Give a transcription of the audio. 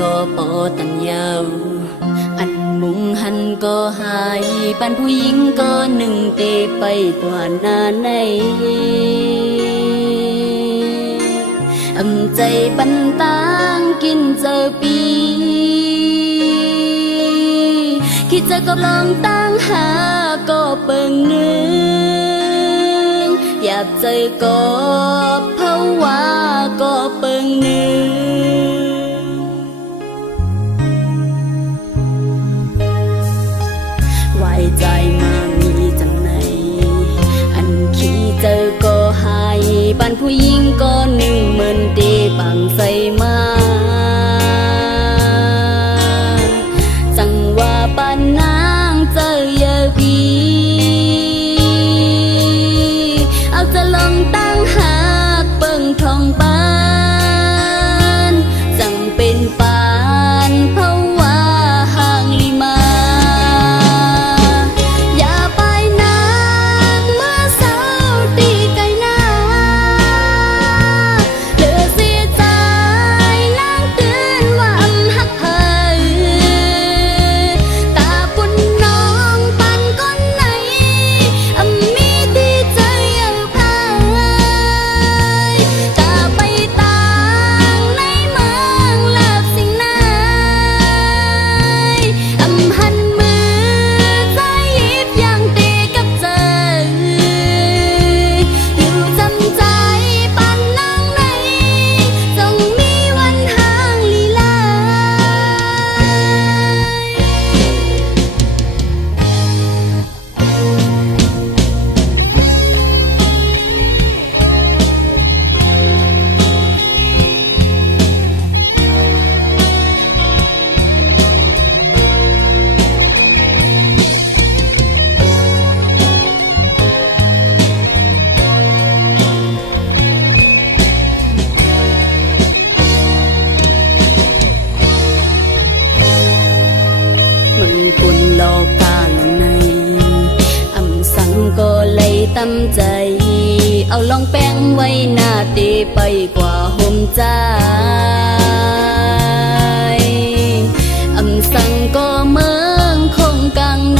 ก็ปอตันยาวอันมุงหันก็หายปันผู้หญิงก็หนึ่งเตไปตัวนาในใจปันตางกินเจอปีคิดจะก็ลองตั้งหาก็เปิงนึงอยากเจอก็เพราะว่าก็เปิงนึงวายใจมามีจังไหนอันขี้เจอก็หายปันผู้หญิงก็หนึ่งเหมือนเดบังใส่มาจังว่าปานนางเจอเยอะพีเอาจะลองตั้งหากเบิ่งทองปานจังเป็นปานเพราะว่าห่างลิมาอย่าไปนางเมื่อเศร้าตีไกลหน้าเหลือเสียใจนางเตือนว่าหักเธอตาปุ่นน้องปันก้นไหนมีดีใจเอาพายตาไปตางในเมืองลาบสิ่งไหนหันมือใจยิบอย่างตีกับเจออยู่จำใจปันนางไหนจงมีวันห่างลีลามันปุ่นโลกาลงในสังก็เลยตั้มใจเอาลองแป้งไว้หน้าตีไปกว่าห่มใจสังก็เมืองคงกลางใน